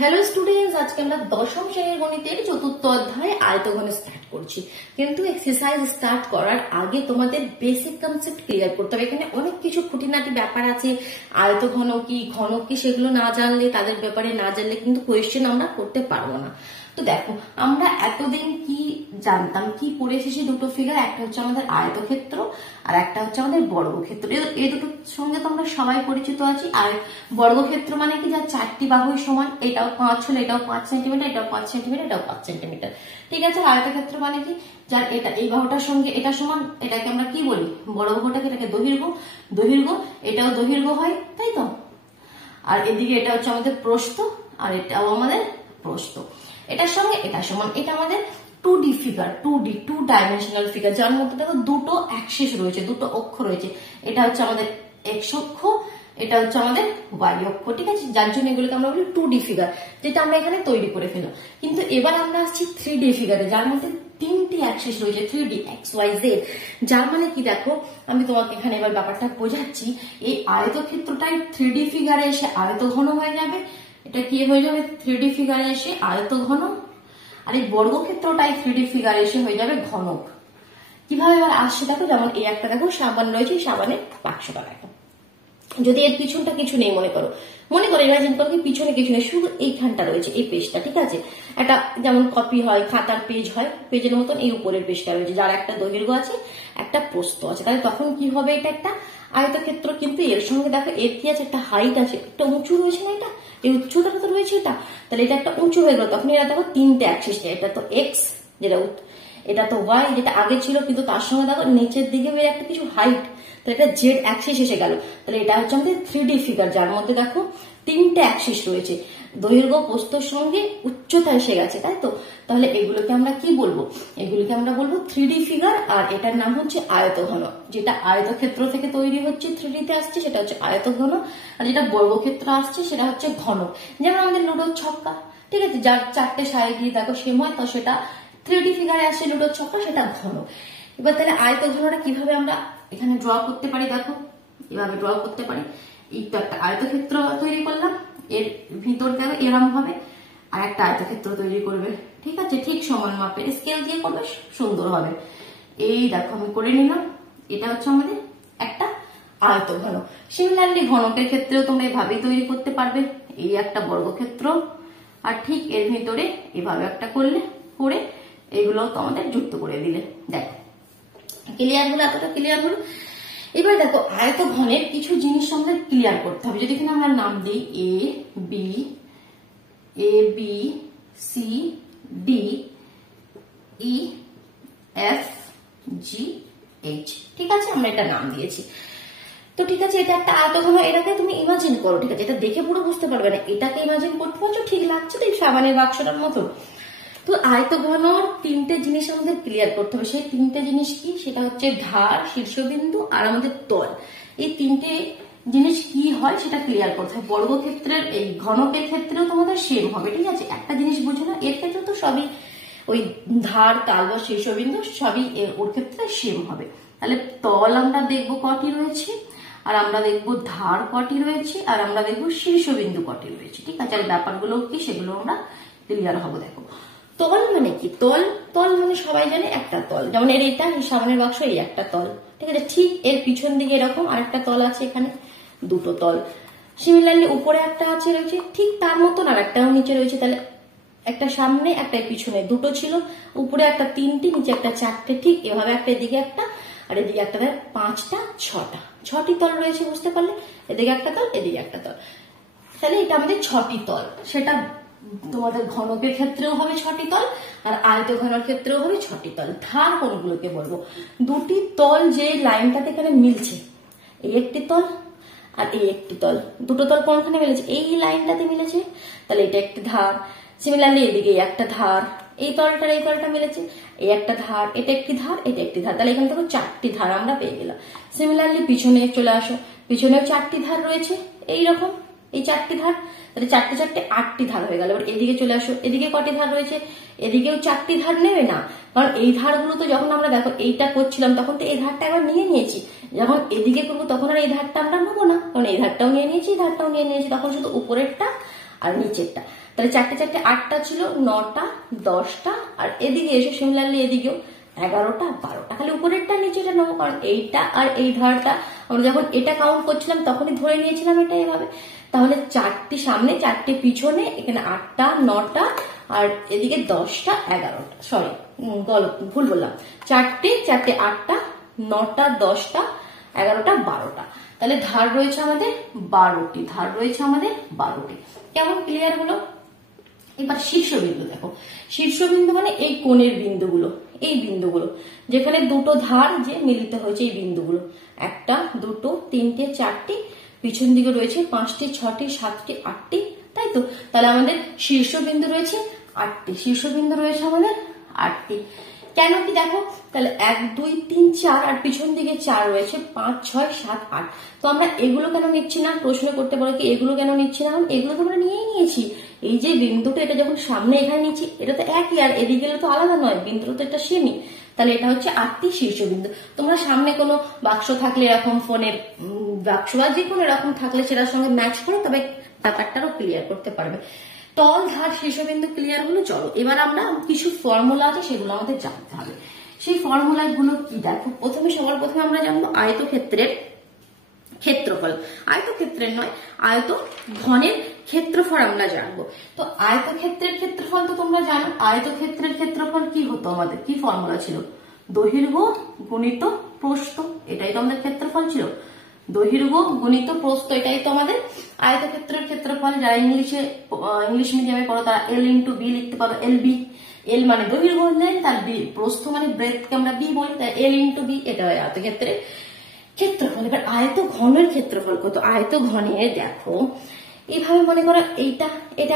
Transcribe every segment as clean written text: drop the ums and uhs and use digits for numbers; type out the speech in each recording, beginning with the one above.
Hello students, আজকে আমরা দশম শ্রেণীর গণিতের চতুর্থ অধ্যায় আয়তঘন স্টার্ট করছি। কিন্তু এক্সারসাইজ স্টার্ট করার আগে তোমাদের বেসিক কনসেপ্ট ক্লিয়ার করতে হবে। এখানে অনেক কিছু খুঁটিনাটি ব্যাপার আছে, আয়তঘন কি ঘনক কি সেগুলো না জানলে, তাদের ব্যাপারে না জানলে কিন্তু কোয়েশ্চেন আমরা করতে পারবো না। তো দেখো, আমরা এতদিন কি জানতাম, কি পড়ে এসেছি দুটো ফিগার, একটা হচ্ছে আমাদের আয়তক্ষেত্র আর একটা হচ্ছে আমাদের বর্গক্ষেত্র। এই দুটোর সঙ্গে তো আমরা সবাই পরিচিত আছি। আর বর্গক্ষেত্র মানে কি, যার চারটি বাহুই সমান, এটাও 5 হলো, এটাও 5 সেন্টিমিটার, এটাও 5 সেন্টিমিটার, এটাও 5 সেন্টিমিটার, ঠিক আছে। আয়তক্ষেত্র মানে কি, যার এটা এই বাহুটার সঙ্গে এটা সমান, এটাকে আমরা কি বলি, বড় বাহুটাকে এটাকে দৈর্ঘ্য, দৈর্ঘ্য এটাও দৈর্ঘ্য হয়, তাই তো। আর এদিকে এটা হচ্ছে আমাদের প্রস্থ, আর এটাও আমাদের প্রস্থ। এটার সঙ্গে এটা সমান, এটা আমাদের 2D ফিগার, 2 ডাইমেনশনাল ফিগার, যার মধ্যে দেখো দুটো অ্যাক্সিস রয়েছে, দুটো অক্ষ রয়েছে। এটা হচ্ছে আমাদের এক্স অক্ষ, এটা হচ্ছে আমাদের ওয়াই অক্ষ, ঠিক আছে। যার জন্য এগুলোকে আমরা বলি 2D ফিগার, যেটা আমরা এখানে তৈরি করে ফেললাম। কিন্তু এবার আমরা আসছি 3D ফিগারে, যার মধ্যে তিনটি অ্যাক্সিস রয়েছে, 3D এক্স ওয়াই জেড। যার মানে কি, দেখো আমি তোমাকে এখানে এবার ব্যাপারটা বোঝাচ্ছি। এই আয়তক্ষেত্রটাই 3D ফিগারে এসে আয়তঘন হয়ে যাবে, এটা কি হয়ে যাবে 3D ফিগারে এসে আয়তঘন, আর এই বর্গক্ষেত্রটাই 3D ফিগারে এসে হয়ে যাবে ঘনক। কিভাবে এবার আসছে দেখো, যেমন এই একটা দেখো সাবান রয়েছে, সাবানের বাক্সটা দেখো। যদি এর পিছনটা কিছু নেই, মনে করো ইমাজিন করো কি পিছনে কিছু নেই, শুধু এইখানটা রয়েছে, এই পেজটা, ঠিক আছে। একটা যেমন কপি হয়, খাতার পেজ হয়, পেজের মতন এই উপরের পেজটা রয়েছে, যার একটা দৈর্ঘ্য আছে, একটা প্রস্থ আছে। তাহলে তখন কি হবে, এটা একটা আয়তক্ষেত্র। কিন্তু এর সঙ্গে দেখো এর কি আছে, একটা হাইট আছে, একটা উঁচু রয়েছে না, এটা এই উচ্চতাটা তো রয়েছে, এটা তাহলে এটা একটা উঁচু হয়ে গেল। তখন এটা দেখো তিনটে অ্যাক্সিস, এটা তো এক্স, যেটা এটা তো ওয়াই, যেটা আগে ছিল, কিন্তু তার সঙ্গে দেখো নিচের দিকে একটা কিছু হাইট, তো এটা জেড অ্যাক্সিস এসে গেল। তাহলে এটা হচ্ছে আমাদের 3D ফিগার, যার মধ্যে দেখো তিনটে অ্যাক্সিস রয়েছে, দৈর্ঘ্য প্রস্থর সঙ্গে উচ্চতা এসে গেছে, তাই তো। তাহলে এগুলোকে আমরা কি বলবো, এগুলোকে আমরা বলবো 3D ফিগার। আর এটার নাম হচ্ছে আয়তঘন। যেটা আয়তক্ষেত্র থেকে তৈরি হচ্ছে 3D তে আসছে সেটা হচ্ছে আয়তঘন, আর যেটা বর্গক্ষেত্র আসছে সেটা হচ্ছে ঘনক। যেমন আমাদের লুডোর ছক্কা, ঠিক আছে, যার চারটে সাইড দিয়ে দেখো সেম হয়, তো সেটা 3D ফিগারে আসছে লুডোর ছক্কা, সেটা ঘন। এবার তাহলে আয়তঘনটা কিভাবে আমরা এখানে ড্র করতে পারি, দেখো এভাবে ড্র করতে পারি। এই তো একটা আয়তক্ষেত্র তৈরি করলাম, এর ভিতর দেখো এরম ভাবে আর একটা আয়তক্ষেত্র তৈরি করবে, ঠিক আছে, ঠিক সমান মাপের স্কেল দিয়ে করবে, সুন্দর হবে। এই দেখো আমি করে নিলাম, এটা হচ্ছে আমাদের একটা আয়তঘন। সিমিলারলি ঘনকের ক্ষেত্রেও তোমরা এভাবেই তৈরি করতে পারবে। এই একটা বর্গক্ষেত্র, আর ঠিক এর ভিতরে এভাবে একটা করলে, করে এগুলো তোমাদের যুক্ত করে দিলে। দেখো ক্লিয়ার হলো, এতটা ক্লিয়ার হলো। এবার দেখো আয়তঘনের কিছু জিনিস আমাদের ক্লিয়ার করতে হবে। যদি এখানে আমরা নাম দিই A B C D E F G H, ঠিক আছে, আমরা এটা নাম দিয়েছি। তো ঠিক আছে, এটা একটা আয়তঘন, এটাকে তুমি ইমাজিন করো, ঠিক আছে, এটা দেখে পুরো বুঝতে পারবে না, এটাকে ইমাজিন করতে পারছো, ঠিক লাগছে তো এই সাবানের বাক্সটার মতো। তো আয়তঘন তিনটে জিনিস আমাদের ক্লিয়ার করতে হবে। সেই তিনটে জিনিস কি, সেটা হচ্ছে ধার, শীর্ষবিন্দু আর আমাদের তল। এই তিনটে জিনিস কি হয় সেটা ক্লিয়ার করতে হবে। বর্গক্ষেত্রের এই ঘনকের ক্ষেত্রেও তোমাদের সেম হবে, ঠিক আছে। একটা জিনিস বুঝো না, এর ক্ষেত্রে তো সবই ওই ধার, তাল বা শীর্ষবিন্দু সবই ওর ক্ষেত্রে সেম হবে। তাহলে তল আমরা দেখবো কটি রয়েছে, আর আমরা দেখবো ধার কটি রয়েছে, আর আমরা দেখবো শীর্ষবিন্দু কটি রয়েছে, ঠিক আছে। আর ব্যাপারগুলো কি সেগুলো আমরা ক্লিয়ার হবো। দেখো তল মানে কি, তল মানে সবাই জানে একটা তল, যেমন এর এটা সামনের বাক্স, এই একটা তল, ঠিক আছে। ঠিক এর পিছন দিকে এরকম আরেকটা তল আছে, এখানে দুটো তল। সিমিলারলি উপরে একটা আছে রয়েছে, ঠিক তার মতন আর একটাও নিচে রয়েছে। তাহলে একটা সামনে একটা পিছনে, দুটো ছিল, উপরে একটা তিনটি, নিচে একটা চারটে, ঠিক এভাবে একটা এদিকে একটা আর এদিকে একটা, পাঁচটা ছটি তল রয়েছে, বুঝতে পারলে। এদিকে একটা তল, এদিকে একটা তল, তাহলে এটা আমাদের 6টি তল। সেটা তোমাদের ঘনকের ক্ষেত্রেও হবে 6টি তল, আর আয়তঘনের ক্ষেত্রেও হবে 6টি তল। ধার কোনগুলোকে বলবো, দুটি তল যে লাইনটাতে এখানে মিলছে, এই একটি তল আর এই একটি তল, দুটো তল কোনখানে মিলেছে, এই লাইনটাতে মিলেছে, তাহলে এটা একটি ধার। সিমিলারলি এদিকে একটা ধার, এই তলটা মিলেছে, এই একটা ধার, এটা একটি ধার, এটা একটি ধার, তাহলে এখানে দেখো 4টি ধার আমরা পেয়ে গেলাম। সিমিলারলি পিছনে চলে আসো, পিছনেও 4টি ধার রয়েছে, এইরকম এই 4টি ধার, তাহলে 4টে 8টি ধার হয়ে গেল। এবার এদিকে চলে আসো, এদিকে কটি ধার রয়েছে, এদিকেও 4টি ধার নেবে না, কারণ এই ধারগুলো তো যখন আমরা দেখো এইটা করছিলাম তখন তো এই ধারটা একবার নিয়ে নিয়েছি, যখন এদিকে করবো তখন আর এই ধারটা আমরা নেবো না, কারণ এই ধারটাও নিয়ে নিয়েছি, এই ধারটাও নিয়ে নিয়েছি, তখন শুধু উপরেরটা আর নিচেরটা। তাহলে 4 4 8টা ছিল, 9টা 10টা, আর এদিকে এসে সিমিলারলি এদিকেও 11টা 12টা। খালি উপরেরটা নিচেটা নেবো, কারণ এইটা আর এই ধারটা আমরা যখন এটা কাউন্ট করছিলাম তখনই ধরে নিয়েছিলাম এটা এভাবে। তাহলে 4টি সামনে 4টি পিছনে, এখানে 8টা 9টা আর এদিকে 10টা 11টা, সরি ভুল বললাম, 4টে 8টা 9টা 10টা 11টা 12টা। তাহলে ধার রয়েছে আমাদের 12টি, ধার রয়েছে আমাদের 12টি। কেমন ক্লিয়ার হলো? এবার শীর্ষবিন্দু দেখো, শীর্ষবিন্দু মানে এই কোণের বিন্দুগুলো, এই বিন্দুগুলো যেখানে দুটো ধার যে মিলিত হয়েছে, এই বিন্দুগুলো 1টা 2টো 3টে 4টি, পিছন দিকে রয়েছে 5টি 6টি 7টি 8টি, তাই তো? তাহলে আমাদের শীর্ষবিন্দু রয়েছে 8টি, শীর্ষবিন্দু রয়েছে আমাদের 8টি। কেন কি দেখো, তাহলে 1 2 3 4 আর পিছন দিকে 4 রয়েছে, 5 6 7 8। তো আমরা এগুলো কেন নিচ্ছি না? প্রশ্ন করতে পারো কি এগুলো কেন নিচ্ছি না? এগুলো তো আমরা নিয়েই নিয়েছি। এই যে বিন্দুটা, এটা যখন সামনে এখানে নিচ্ছি, এটা তো একই, আর এদিকে তো আলাদা নয়, বিন্দুটা তো এটা সেমই। তাহলে এটা হচ্ছে 8টি শীর্ষবিন্দু। তোমরা সামনে কোনো বাক্স থাকলে, এরকম ফোনের বাক্স বা যে কোনো এরকম থাকলে সেটার সঙ্গে ম্যাচ করে তবে ব্যাপারটারও ক্লিয়ার করতে পারবে। তল ধার শীর্ষবিন্দু ক্লিয়ার হলো। চলো এবার আমরা কিছু ফর্মুলা আছে সেগুলো আমাদের জানতে হবে। সেই ফর্মুলা গুলো কি দেখো, সবার প্রথমে আমরা জানবো আয়তক্ষেত্রের ক্ষেত্রফল। আয়তক্ষেত্রের নয়, আয়ত ঘনের ক্ষেত্রফল আমরা জানবো। তো আয়তক্ষেত্রের ক্ষেত্রফল তো তোমরা জানো, আয়তক্ষেত্রের ক্ষেত্রফল কি হতো আমাদের, কি ফর্মুলা ছিল? দৈর্ঘ্য গুণিত প্রস্থ, এটাই তো আমাদের ক্ষেত্রফল ছিল। দৈর্ঘ্য গুণিত প্রস্থ, এটাই তো আমাদের আয়তক্ষেত্রের ক্ষেত্রফল। যারা ইংলিশ মিডিয়ামে পড়ো তারা L × B লিখতে পারো, LB। L মানে দৈর্ঘ্য, তার B প্রস্থ মানে ব্রেথকে আমরা B বলি, তাই L × B, এটা হয় আয়তক্ষেত্রের ক্ষেত্রফল। এবার আয়ত ঘনের ক্ষেত্রফল কত? আয়ত ঘনে দেখো এইভাবে মনে করো, এটা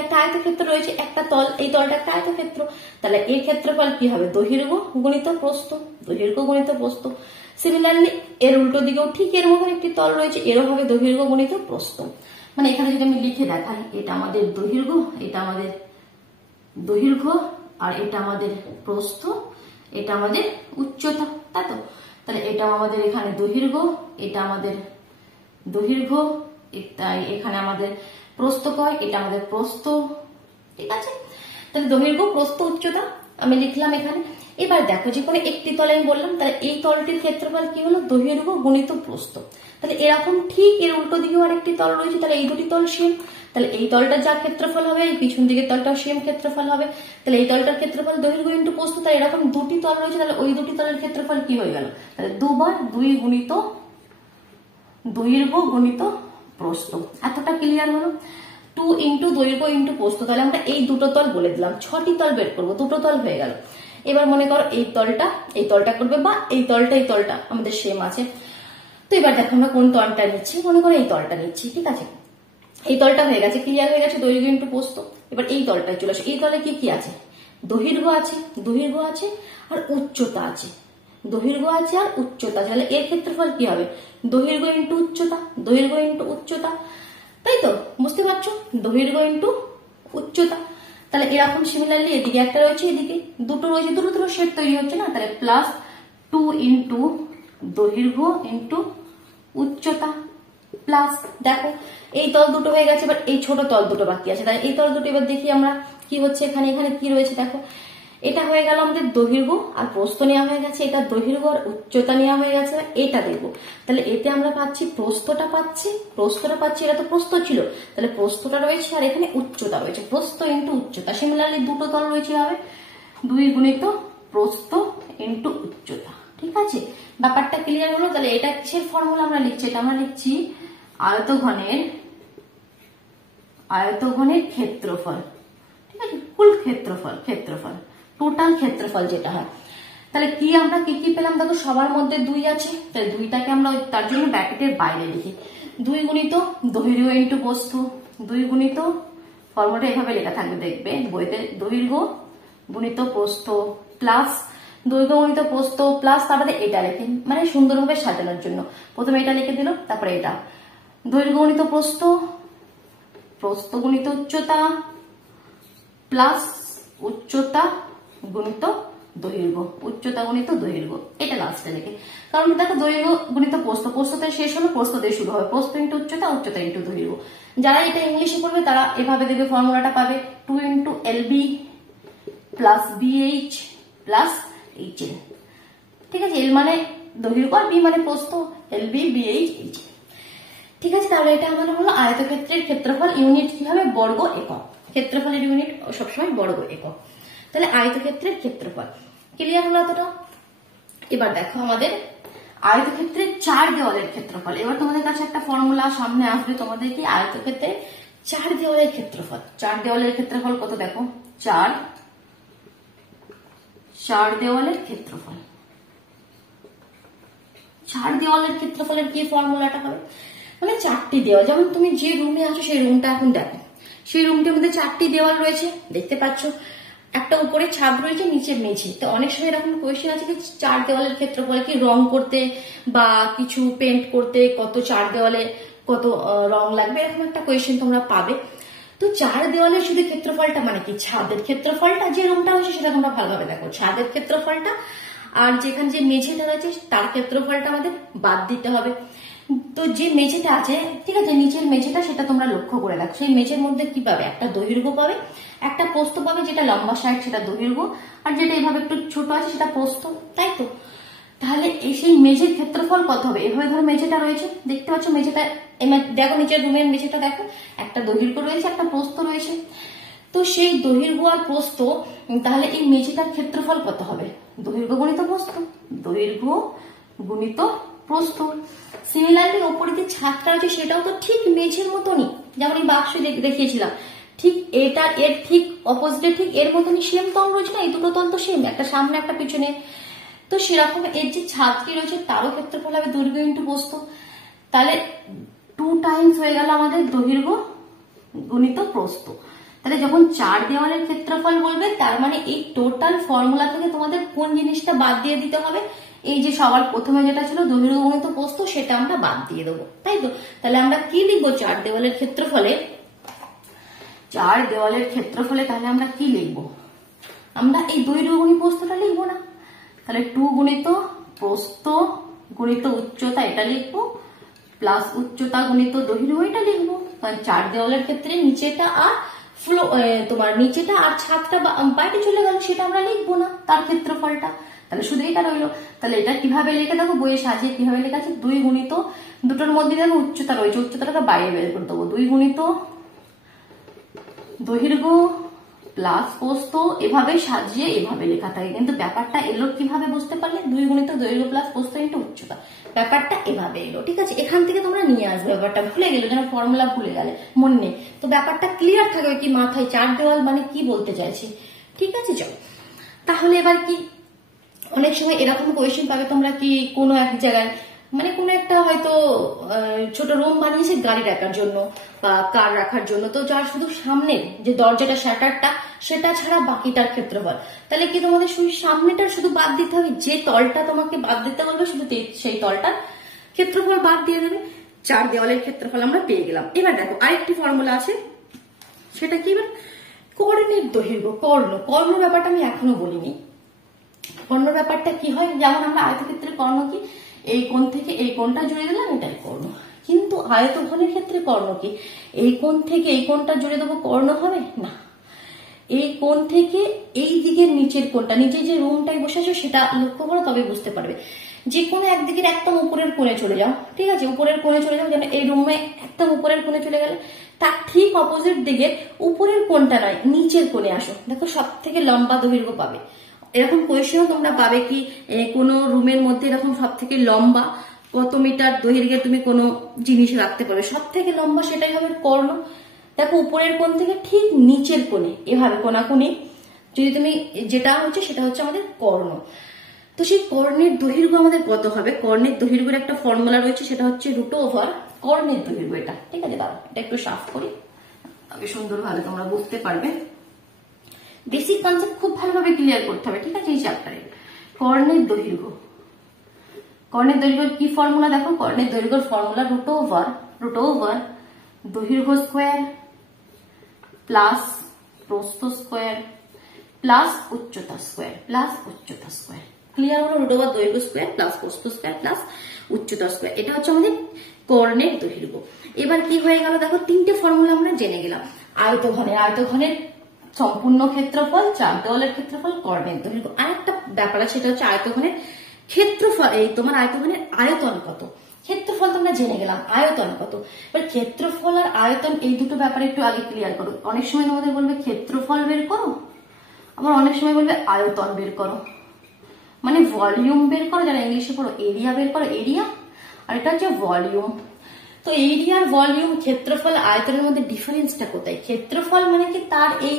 একটা আয়তক্ষেত্র রয়েছে, একটা তল, এই তলটা একটা আয়তক্ষেত্র। তাহলে এর ক্ষেত্রফল কি হবে? দৈর্ঘ্য গুণিত প্রস্থ, দৈর্ঘ্য গুণিত প্রস্থ। সিমিলারলি এর উল্টো দিকেও ঠিক এর মতন একটি তল রয়েছে, এরও হবে দৈর্ঘ্য গুণিত প্রস্থ। মানে এখানে যদি আমি লিখে দেখাই, এটা আমাদের দৈর্ঘ্য, এটা আমাদের দৈর্ঘ্য, আর এটা আমাদের প্রস্থ, এটা আমাদের উচ্চতা, তাই তো? তাহলে এটা আমাদের এখানে দৈর্ঘ্য, এটা আমাদের দৈর্ঘ্য, এখানে আমাদের প্রস্থ কয়, এটা আমাদের প্রস্থ, ঠিক আছে? তাহলে দৈর্ঘ্য প্রস্থ উচ্চতা আমি লিখলাম এখানে। এবার দেখো যে কোনো একটি তলে আমি বললাম, তাহলে এই তলটির ক্ষেত্রফল কি হলো? দৈর্ঘ্য গুণিত প্রস্থ। তাহলে এরকম ঠিক এর উল্টো দিকেও আরেকটি তল রয়েছে, তাহলে এই দুটি তল সেম। তাহলে এই তলটার যা ক্ষেত্রফল হবে, এই পিছন দিকের তলটাও সেম ক্ষেত্রফল হবে। তাহলে এই তলটার ক্ষেত্রফল দৈর্ঘ্য ইন্টু প্রস্থ, তাহলে এরকম দুটি তল রয়েছে, তাহলে ওই দুটি তলের ক্ষেত্রফল কি হয়ে গেল? তাহলে 2 বার 2 গুণিত দৈর্ঘ্য গুণিত প্রস্থ। এতটা ক্লিয়ার হলো? 2 × দৈর্ঘ্য × প্রস্থ। তাহলে আমরা এই দুটো তল বলে দিলাম, 6টি তল বের করবো, দুটো তল হয়ে গেল। এবার মনে করো এই তলটা করবে, বা এই তলটা আমাদের সেম আছে। তো এবার দেখো আমরা কোন তলটা নিচ্ছি, মনে করো এই তলটা নিচ্ছি, ঠিক আছে? এই তলটা হয়ে গেছে, ক্লিয়ার হয়ে গেছে, দৈর্ঘ্য × প্রস্থ। এবার এই তলটায় চলে আসে, এই তলে কি আছে? দৈর্ঘ্য আছে আর উচ্চতা আছে, দৈর্ঘ্য আছে আর উচ্চতা। তাহলে এর ক্ষেত্রফল কি হবে? দৈর্ঘ্য × উচ্চতা, দৈর্ঘ্য × উচ্চতা, তাই তো? বুঝতে পারছো? দৈর্ঘ্য × উচ্চতা। তাহলে এরকম সিমিলারলি এদিকে একটা রয়েছে, এদিকে দুটো রয়েছে, দুটো শেপ তৈরি হচ্ছে না? তাহলে +2 × দৈর্ঘ্য × উচ্চতা প্লাস, দেখো এই তল দুটো হয়ে গেছে। এবার এই ছোট তল দুটো বাকি আছে, তাই এই তল দুটো এবার দেখি আমরা কি হচ্ছে। এখানে কি রয়েছে দেখো, এটা হয়ে গেল আমাদের দৈর্ঘ্য আর প্রস্থ নেওয়া হয়ে গেছে, এটা দৈর্ঘ্য আর উচ্চতা নেওয়া হয়ে গেছে, এটা দেখবো। তাহলে এতে আমরা পাচ্ছি প্রস্থটা পাচ্ছি, এটা তো প্রস্থ ছিল, তাহলে প্রস্থটা রয়েছে আর এখানে উচ্চতা রয়েছে, প্রস্থ × উচ্চতা। সিমিলারলি দুটো তল রয়েছে, হবে 2 গুণিত প্রস্থ × উচ্চতা, ঠিক আছে? ব্যাপারটা ক্লিয়ার হলো? তাহলে এটা কিসের ফর্মুলা আমরা লিখছি? এটা আমরা লিখছি আয়তঘনের ক্ষেত্রফল, ঠিক আছে? কুল ক্ষেত্রফল, টোটাল ক্ষেত্রফল যেটা হয়। তাহলে কি আমরা কি পেলাম দেখো, সবার মধ্যে 2 আছে, তাই 2টাকে আমরা তার জন্য ব্র্যাকেটের বাইরে লিখি। 2 গুণিত দৈর্ঘ্য × প্রস্থ, 2 গুণিত, ফর্মুলাটা এভাবে লেখা থাকবে দেখবে বইতে, দৈর্ঘ্য গুণিত প্রস্থ প্লাস দৈর্ঘ্য গুণিত প্রস্থ প্লাস, তারপরে এটা লিখে, মানে সুন্দরভাবে সাজানোর জন্য প্রথমে এটা লিখে দিল, তারপরে এটা দৈর্ঘ্য গুণিত প্রস্থ, প্রস্থ গুণিত উচ্চতা প্লাস উচ্চতা গুণিত দৈর্ঘ্য, উচ্চতা গণিত দৈর্ঘ্য, এটা লাস্টে লেখে। কারণ দেখো দৈর্ঘ্য গণিত প্রস্থ, প্রস্থতে শেষ হলো, প্রস্থ দিয়ে শুরু হবে, প্রস্থ ইন্টু উচ্চতা, উচ্চতা ইন্টু দৈর্ঘ্য। যারা এটা ইংলিশে পড়বে তারা এভাবে দেখবে ফর্মুলাটা পাবে 2 × LB plus BH plus HL। ঠিক আছে, L মানে দৈর্ঘ্য আর B মানে প্রস্থ, LB BH HL। ঠিক আছে, তাহলে এটা আমাদের হলো আয়তক্ষেত্রের ক্ষেত্রফল, ইউনিট কি হবে? বর্গ একক। ক্ষেত্রফলের ইউনিট সবসময় বর্গ একক। তাহলে আয়তক্ষেত্রের ক্ষেত্রফল ক্লিয়ার হলো এতটা। এবার দেখো আমাদের আয়তক্ষেত্রের 4 দেওয়ালের ক্ষেত্রফল। এবার তোমাদের কাছে একটা ফর্মুলা সামনে আসবে, তোমাদের কি আয়তক্ষেত্রের 4 দেওয়ালের ক্ষেত্রফল। 4 দেওয়ালের ক্ষেত্রফল কত দেখো, 4 দেওয়ালের ক্ষেত্রফল। 4 দেওয়ালের ক্ষেত্রফলের কি ফর্মুলাটা হবে? মানে 4টি দেওয়াল, যেমন তুমি যে রুমে আছো সেই রুমটা এখন দেখো, সেই রুমটির মধ্যে 4টি দেওয়াল রয়েছে, দেখতে পাচ্ছ। একটা উপরে ছাদ রয়েছে, নিচে মেঝে। তো অনেক সময় এরকম কোয়েশ্চেন আছে যে 4 দেওয়ালের ক্ষেত্রফল কি রং করতে বা কিছু পেন্ট করতে কত 4 দেওয়ালে কত রং লাগবে, এরকম একটা কোয়েশ্চেন তোমরা পাবে। তো 4 দেওয়ালের শুধু ক্ষেত্রফলটা মানে কি, ছাদের ক্ষেত্রফলটা, যে রুমটা হয়েছে সেটা তোমরা ভালোভাবে দেখো, ছাদের ক্ষেত্রফলটা আর যেখানে যে মেঝেটা রয়েছে তার ক্ষেত্রফলটা আমাদের বাদ দিতে হবে। তো যে মেঝেটা আছে, ঠিক আছে, নিচের মেঝেটা সেটা তোমরা লক্ষ্য করে দেখো, সেই মেঝের মধ্যে কি পাবে? একটা দৈর্ঘ্য পাবে, একটা প্রস্থ পাবে, যেটা লম্বা সাইড সেটা দৈর্ঘ্য, আর যেটা এইভাবে একটু ছোট আছে সেটা প্রস্থ, তাই তো? তাহলে এই সেই মেঝের ক্ষেত্রফল কত হবে? এভাবে ধরো মেঝেটা রয়েছে, দেখতে পাচ্ছ মেঝেটা, দেখো নিচের রুমের মেঝেটা দেখো, একটা দৈর্ঘ্য রয়েছে, একটা প্রস্থ রয়েছে। তো সেই দৈর্ঘ্য আর প্রস্থ, তাহলে এই মেঝেটার ক্ষেত্রফল কত হবে? দৈর্ঘ্য গুণিত প্রস্থ, দৈর্ঘ্য গুণিত প্রস্থ। সিমিলারলি ওপরে যে ছাদটা আছে সেটাও তো ঠিক মেঝের মতনই, যেমন এই বাক্স দেখিয়েছিলাম, ঠিক এটা এর ঠিক অপোজিটে ঠিক এর মতনই সেম তল রয়েছে না, এই দুটো তল তো সেম, একটা সামনে একটা পিছনে। তো সেরকম এর যে ছাদটি রয়েছে তারও ক্ষেত্রফল হবে দৈর্ঘ্য ইন্টু প্রস্থ। তাহলে 2 টাইমস হয়ে গেল আমাদের দৈর্ঘ্য গুণিত প্রস্থ। তাহলে যখন 4 দেওয়ালের ক্ষেত্রফল বলবে, তার মানে এই টোটাল ফর্মুলা থেকে তোমাদের কোন জিনিসটা বাদ দিয়ে দিতে হবে? এই যে সবার প্রথমে যেটা ছিল দৈর্ঘ্য গুণিত প্রস্থ, সেটা আমরা বাদ দিয়ে দেবো, তাই তো? তাহলে আমরা কি লিখবো 4 দেওয়ালের ক্ষেত্রফলে? 4 দেওয়ালের ক্ষেত্রফলে তাহলে আমরা কি লিখবো? আমরা এই দৈর্ঘ্য গুণিত প্রস্থটা লিখবো না, তাহলে 2 গুণিত প্রস্থ গুণিত উচ্চতা এটা লিখবো, প্লাস উচ্চতা গুণিত দৈর্ঘ্য এটা লিখবো। কারণ 4 দেওয়ালের ক্ষেত্রে নিচেটা আর তোমার নিচেটা আর ছাদটা বাইরে চলে গেল, সেটা আমরা লিখবো না, তার ক্ষেত্রফলটা। তাহলে শুধু এটা রইলো। তাহলে এটা কিভাবে লিখে দেখো, বইয়ে সাজিয়ে কিভাবে লেখা আছে, 2 গুণিত, দুটোর মধ্যে দেখো উচ্চতা রয়েছে, উচ্চতাটা বাইরে বের করে দেবো, 2 গুণিত দৈর্ঘ্য প্লাস প্রস্থ, এভাবে সাজিয়ে এভাবে লেখা থাকে। কিন্তু ব্যাপারটা এলো কিভাবে বুঝতে পারলে? 2 গুণিত দৈর্ঘ্য প্লাস প্রস্থ ইন্টু উচ্চতা, ব্যাপারটা এভাবে এলো। ঠিক আছে, এখান থেকে তোমরা নিয়ে আসবে, ব্যাপারটা ভুলে গেলে, যেন ফর্মুলা ভুলে গেলে মনে নেই, তো ব্যাপারটা ক্লিয়ার থাকবে কি মাথায়, 4 দেওয়াল মানে কি বলতে চাইছি। ঠিক আছে, চলো তাহলে এবার কি, অনেক সময় এরকম কোয়েশ্চেন পাবে তোমরা কি কোনো এক জায়গায়, মানে কোনো একটা হয়তো ছোট রুম বানিয়েছে গাড়ি রাখার জন্য বা কার রাখার জন্য, তো যার শুধু সামনে যে দরজাটা শাটারটা সেটা ছাড়া বাকিটার ক্ষেত্রফল, তাহলে কি তোমাদের সামনেটার শুধু বাদ দিতে হবে, যে তলটা তোমাকে বাদ দিতে বলবে শুধু সেই তলটার ক্ষেত্রফল বাদ দিয়ে দেবে। 4 দেওয়ালের ক্ষেত্রফল আমরা পেয়ে গেলাম। এবার দেখো আরেকটি ফর্মুলা আছে, সেটা কি? এবার কর্ণের দৈর্ঘ্য। কর্ণ ব্যাপারটা আমি এখনো বলিনি। কর্ণ ব্যাপারটা কি হয়, যেমন আমরা আয়তক্ষেত্রের কর্ণ কি, এই কোণ থেকে এই কোণটা জুড়ে দিলাম, এটাই কর্ণ। কিন্তু আয়তঘনের ক্ষেত্রে কর্ণ কি, এই কোণ থেকে এই কোণটা জুড়ে দেবো, কর্ণ হবে না। এই কোণ থেকে এই দিকের নিচের কোণটা, নিচে যে রুমটায় বসে আছো সেটা লক্ষ্য করো, তবে বুঝতে পারবে। যে কোনো একদিকের একদম উপরের কোণে চলে যাও, ঠিক আছে, উপরের কোণে চলে যাও, যেন এই রুমে একদম উপরের কোণে চলে গেলে তার ঠিক অপোজিট দিকে উপরের কোণটা নয় নিচের কোণে আসো, দেখো সব থেকে লম্বা দৈর্ঘ্য পাবে। এরকম কোয়েশ্চেনও তোমরা পাবে কি, কোনো রুমের মধ্যে এরকম সব থেকে লম্বা কত মিটার দৈর্ঘ্যে তুমি কোনো জিনিস রাখতে পারবে, সব থেকে লম্বা সেটাই হবে কর্ণ। দেখো উপরের কোণ থেকে ঠিক নিচের কোণে এভাবে কোণাকুণি যদি তুমি যেটা হচ্ছে সেটা হচ্ছে আমাদের কর্ণ। তো সেই কর্ণের দৈর্ঘ্য আমাদের কত হবে? কর্ণের দৈর্ঘ্যের একটা ফর্মুলা রয়েছে, সেটা হচ্ছে √ওভার কর্ণের দৈর্ঘ্য। এটা ঠিক আছে, দাঁড়াও এটা একটু সাফ করি, তবে সুন্দরভাবে তোমরা বুঝতে পারবে। বেসিক কনসেপ্ট খুব ভালোভাবে ক্লিয়ার করতে হবে, ঠিক আছে, এই চ্যাপ্টারে। কর্ণের দৈর্ঘ্য, কর্ণের দৈর্ঘ্যের কি ফর্মুলা দেখো, কর্ণের দৈর্ঘ্যের ফর্মুলা √ওভার দৈর্ঘ্য স্কোয়ার প্লাস প্রস্থ স্কোয়ার প্লাস উচ্চতা স্কোয়ার প্লাস উচ্চতা স্কোয়ার। ক্লিয়ার হলো? রুট ওভার দৈর্ঘ্য স্কোয়ার প্লাস প্রস্থ স্কোয়ার প্লাস উচ্চতা স্কোয়ার। এটা হচ্ছে আমাদের কর্ণের দৈর্ঘ্য। এবার কি হয়ে গেল দেখো, তিনটে ফর্মুলা আমরা জেনে গেলাম। আয়তঘনের সম্পূর্ণ ক্ষেত্রফল, চার দেওয়ালের ক্ষেত্রফল, কর্ণের দৈর্ঘ্য। আর একটা ব্যাপার আছে, সেটা হচ্ছে আয়তঘনের ক্ষেত্রফল। এই তোমার আয়তঘনের আয়তন কত, ক্ষেত্রফল তো আমরা জেনে গেলাম, আয়তন কত। এবার ক্ষেত্রফল আর আয়তন এই দুটো ব্যাপারে একটু আগে ক্লিয়ার করো। অনেক সময় তোমাদের বলবে ক্ষেত্রফল বের করো, আবার অনেক সময় বলবে আয়তন বের করো, মানে ভলিউম বের করো, যারা ইংলিশে পড়ো এরিয়া বের করো, এরিয়া। আর এটা হচ্ছে ভলিউম। তো এরিয়া আর ভলিউম, ক্ষেত্রফল, আয়তনের মধ্যে ডিফারেন্সটা কোথায়? ক্ষেত্রফল মানে কি তার এই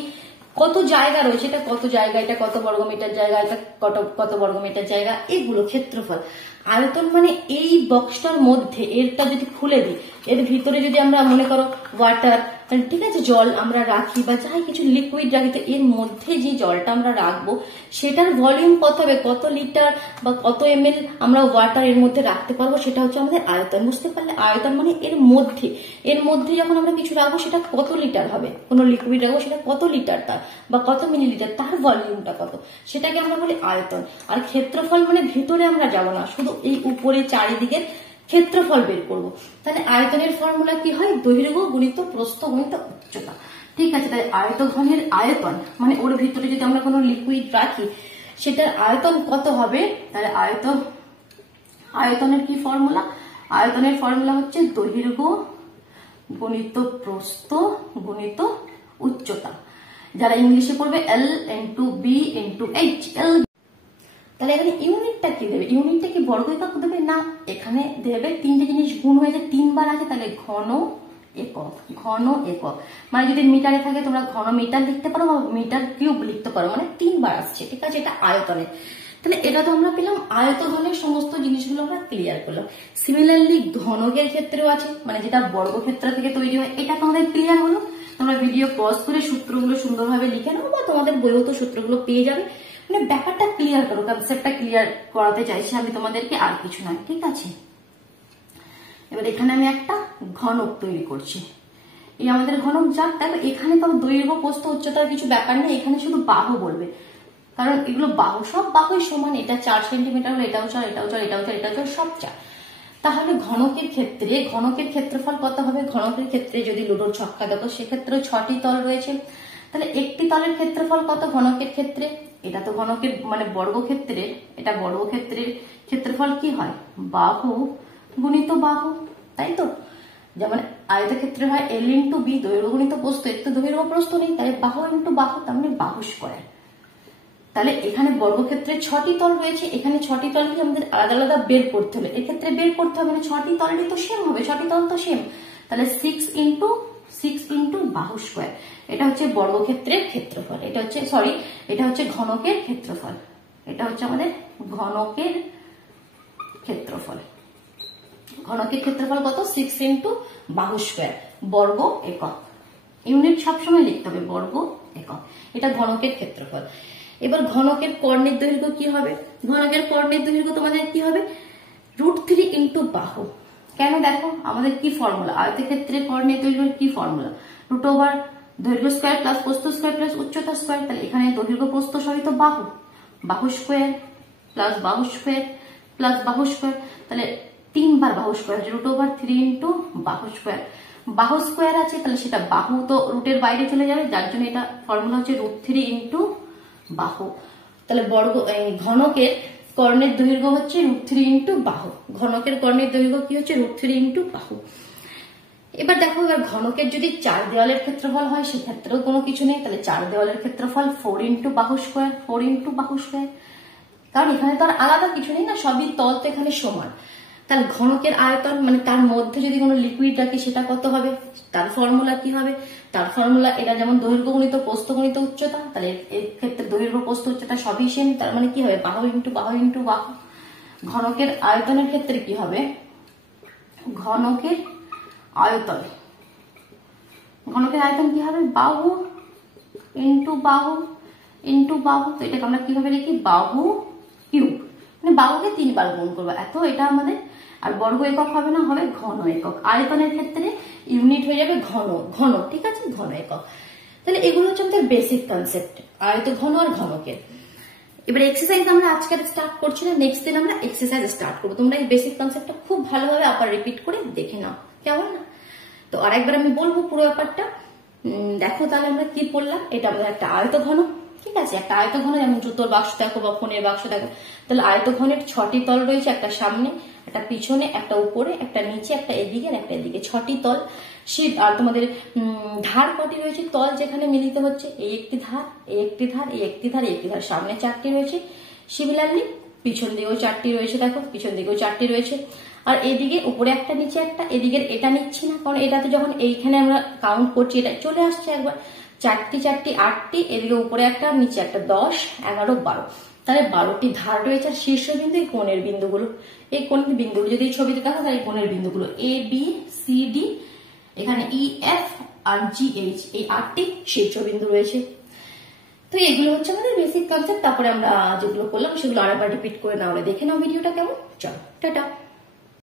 কত জায়গা রয়েছে, এটা কত জায়গা, এটা কত বর্গমিটার জায়গা, এটা কত বর্গমিটার জায়গা, এগুলো ক্ষেত্রফল। আয়তন মানে এই বক্সটার মধ্যে এরটা যদি খুলে দিই, এর ভিতরে যদি আমরা মনে করো ওয়াটার, ঠিক আছে, জল আমরা রাখি বা যাই কিছু লিকুইড রাখি, তো এর মধ্যে যে জলটা আমরা রাখবো সেটার ভলিউম কত হবে, কত লিটার বা কত ml আমরা ওয়াটার এর মধ্যে রাখতে পারবো, সেটা হচ্ছে আমাদের আয়তন। বুঝতে পারলে? আয়তন মানে এর মধ্যে যখন আমরা কিছু রাখবো সেটা কত লিটার হবে, কোনো লিকুইড রাখবো সেটা কত লিটার তার বা কত মিলিলিটার, তার ভলিউমটা কত, সেটাকে আমরা বলি আয়তন। আর ক্ষেত্রফল মানে ভিতরে আমরা যাবো না, শুধু এই উপরে চারিদিকের ক্ষেত্রফল বের করবো। তাহলে আয়তনের ফর্মুলা কি হয়? দৈর্ঘ্য গুণিত প্রস্থ গুণিত উচ্চতা। ঠিক আছে, তাই আয়তঘনের আয়তন মানে ওর ভিতরে যদি আমরা কোনো লিকুইড রাখি সেটার আয়তন কত হবে। তাহলে আয়তনের কি ফর্মুলা? আয়তনের ফর্মুলা হচ্ছে দৈর্ঘ্য গুণিত প্রস্থ গুণিত উচ্চতা। যারা ইংলিশে পড়বে L × B × H, L। তাহলে এখানে ইউনিটটা কি দেবে? ইউনিটটা কি বর্গ একক দেবে? না, এখানে দেবে তিনটে জিনিস গুণ হয়ে যায়, তিনবার আছে, তাহলে ঘন একক। ঘন একক মানে যদি মিটারে থাকে তোমরা ঘন মিটার লিখতে পারো বা মিটার কিউব লিখতে পারো, মানে তিনবার আসছে। ঠিক আছে, এটা আয়তনের। তাহলে এটা তো আমরা পেলাম আয়তঘনের সমস্ত জিনিসগুলো আমরা ক্লিয়ার করলাম। সিমিলারলি ঘনকের ক্ষেত্রেও আছে, মানে যেটা বর্গক্ষেত্র থেকে তৈরি হয়, এটা তোমাদের ক্লিয়ার হলো। তোমরা ভিডিও পজ করে সূত্রগুলো সুন্দরভাবে লিখে নাও বা তোমাদের বইও তো সূত্রগুলো পেয়ে যাবে। মানে ব্যাপারটা ক্লিয়ার করো, কনসেপ্টটা ক্লিয়ার করাতে চাইছি আমি তোমাদেরকে, আর কিছু নয়। ঠিক আছে, এবার এখানে আমি একটা ঘনক তৈরি করছি। এই আমাদের ঘনক যাক, দেখো এখানে তো দৈর্ঘ্য প্রস্থ উচ্চতার কিছু ব্যাপার নেই, এখানে শুধু বাহু বলবে, কারণ এগুলো বাহু, সব বাহুই সমান। এটা 4 সেন্টিমিটার হলো, এটাও 4, এটাও 4, এটাও 4, এটাও 4, সব 4। তাহলে ঘনকের ক্ষেত্রফল কত হবে? ঘনকের ক্ষেত্রে যদি লুডোর ছক্কা দেখো, সেক্ষেত্রে 6টি তল রয়েছে, তাহলে একটি তলের ক্ষেত্রফল কত ঘনকের ক্ষেত্রে? এটা তো ঘনকের মানে বর্গক্ষেত্রের, এটা বর্গক্ষেত্রের ক্ষেত্রফল কি হয়? বাহু গুণিত বাহু, তাই তো? যেমন আয়তক্ষেত্রে হয় L × B, দৈর্ঘ্য গুণিত প্রস্থ। এর তো দৈর্ঘ্য প্রস্থ নেই, তাই বাহু × বাহু, তার মানে বাহু স্কয়ার। তাহলে এখানে বর্গক্ষেত্রে 6টি তল রয়েছে, এখানে 6টি তলকে আমাদের আলাদা আলাদা বের করতে হলে এক্ষেত্রে বের করতে হবে, মানে 6টি তলই তো সেম হবে, 6টি তল তো সেম। তাহলে 6 × বাহু স্কয়ার। এটা হচ্ছে বর্গক্ষেত্রের ক্ষেত্রফল, এটা হচ্ছে ঘনকের ক্ষেত্রফল। এটা হচ্ছে আমাদের ঘনকের ক্ষেত্রফল। ঘনকের ক্ষেত্রফল কত? 6 × বাহু স্কয়ার, বর্গ একক। ইউনিট সবসময় লিখতে হবে, বর্গ একক। এটা ঘনকের ক্ষেত্রফল। এবার ঘনকের কর্ণের দৈর্ঘ্য কি হবে? ঘনকের কর্ণের দৈর্ঘ্য তোমাদের কি হবে? √3 × বাহু। কেন? দেখো আমাদের কি ফর্মুলা, আয়তক্ষেত্রের কর্ণের দৈর্ঘ্যের কি ফর্মুলা? √ ওভার দৈর্ঘ্য স্কয়ার প্লাস প্রস্থ স্কয়ার প্লাস উচ্চতা স্কয়ার। তাহলে এখানে দৈর্ঘ্য প্রস্থ সহিত বাহু, বাহু স্কয়ার প্লাস বাহু স্কয়ার প্লাস বাহু স্কয়ার, তাহলে 3বার বাহু স্কয়ার, √3 × বাহু স্কয়ার। বাহু স্কয়ার আছে, তাহলে সেটা বাহু তো রুটের বাইরে চলে যাবে, যার জন্য এটা ফর্মুলা হচ্ছে √3 × বাহু। তাহলে ঘনকের কর্ণের দৈর্ঘ্য হচ্ছে √3 × বাহু। ঘনকের কর্ণের দৈর্ঘ্য কি হচ্ছে? √3 × বাহু। এবার দেখো, এবার ঘনকের যদি 4 দেওয়ালের ক্ষেত্রফল হয় সেক্ষেত্রেও কোনো কিছু নেই, তাহলে 4 দেওয়ালের ক্ষেত্রফল 4 × বাহু স্কয়ার, 4 × বাহু স্কয়ার, কারণ এখানে তো আর আলাদা কিছু নেই না, সবই তল তো এখানে সমান। তাহলে ঘনকের আয়তন মানে তার মধ্যে যদি কোনো লিকুইড রাখি সেটা কত হবে? তার ফর্মুলা কি হবে? তার ফর্মুলা এটা যেমন দৈর্ঘ্য গুণিত প্রস্থ গুণিত উচ্চতা, তাহলে এর ক্ষেত্রে দৈর্ঘ্য প্রস্থ উচ্চতা সবই সেম, তার মানে কি হবে? বাহু × বাহু × বাহু। ঘনকের আয়তনের ক্ষেত্রে কি হবে? ঘনকের আয়তন কি হবে? বাহু × বাহু × বাহু। তো এটাকে আমরা কিভাবে লিখি? বাহু কিউব, মানে বাহুকে 3বার গুণ করবো, এত এটা আমাদের। আর বর্গ একক হবে না, হবে ঘন একক। আয়তনের ক্ষেত্রে ইউনিট হয়ে যাবে ঘন। ঠিক আছে, ঘন একক। তাহলে এগুলো হচ্ছে আমাদের বেসিক কনসেপ্ট আয়ত ঘন আর ঘনকের। এবার এক্সারসাইজ আমরা আজকে স্টার্ট করছি না, নেক্সট দিন আমরা এক্সারসাইজ স্টার্ট করবো। তোমরা এই বেসিক কনসেপ্টটা খুব ভালোভাবে আবার রিপিট করে দেখে নাও, কেমন না? তো আরেকবার আমি বলবো পুরো ব্যাপারটা। দেখো তাহলে আমরা কি পড়লাম। এটা আমাদের একটা আয়ত ঘন, ঠিক আছে? একটা আয়ত ঘন, যেমন জুতোর বাক্স দেখো বা ফোনের বাক্স দেখো, তাহলে আয়ত ঘনের 6টি তল রয়েছে, একটা সামনে, একটা পিছনে, একটা উপরে, একটা নিচে, একটা এদিকে আর একটা এদিকে, 6টি তল। আর তোমাদের ধার কটি রয়েছে? তল যেখানে মিলিত হচ্ছে, এই একটি ধার, এই একটি ধার, এই একটি ধার, এই একটি ধার, সামনে 4টি রয়েছে। সিমিলারলি পিছন দিকেও 4টি রয়েছে, দেখো পিছন দিকেও 4টি রয়েছে। আর এদিকে উপরে একটা, নিচে একটা, এদিকের এটা নিচ্ছি না, কারণ এটাতে যখন এইখানে আমরা কাউন্ট করছি এটা চলে আসছে একবার, 4টি 4টি 8টি, এদিকে উপরে একটা নিচে একটা, 10 11 12, তাহলে 12টি ধার রয়েছে। আর শীর্ষবিন্দু এই কোণের বিন্দুগুলো, এই কোণের বিন্দুগুলো যদি এই ছবিতে দেখো তাহলে এই কোণের বিন্দুগুলো এ বি সি ডি, এখানে E F R G H, এই 8টি শীর্ষবিন্দু রয়েছে। তো এগুলো হচ্ছে আমাদের বেসিক কনসেপ্ট। তারপরে আমরা যেগুলো করলাম সেগুলো আরেকবার রিপিট করে নাও, দেখে নাও ভিডিওটা কেমন। চলো টাটা।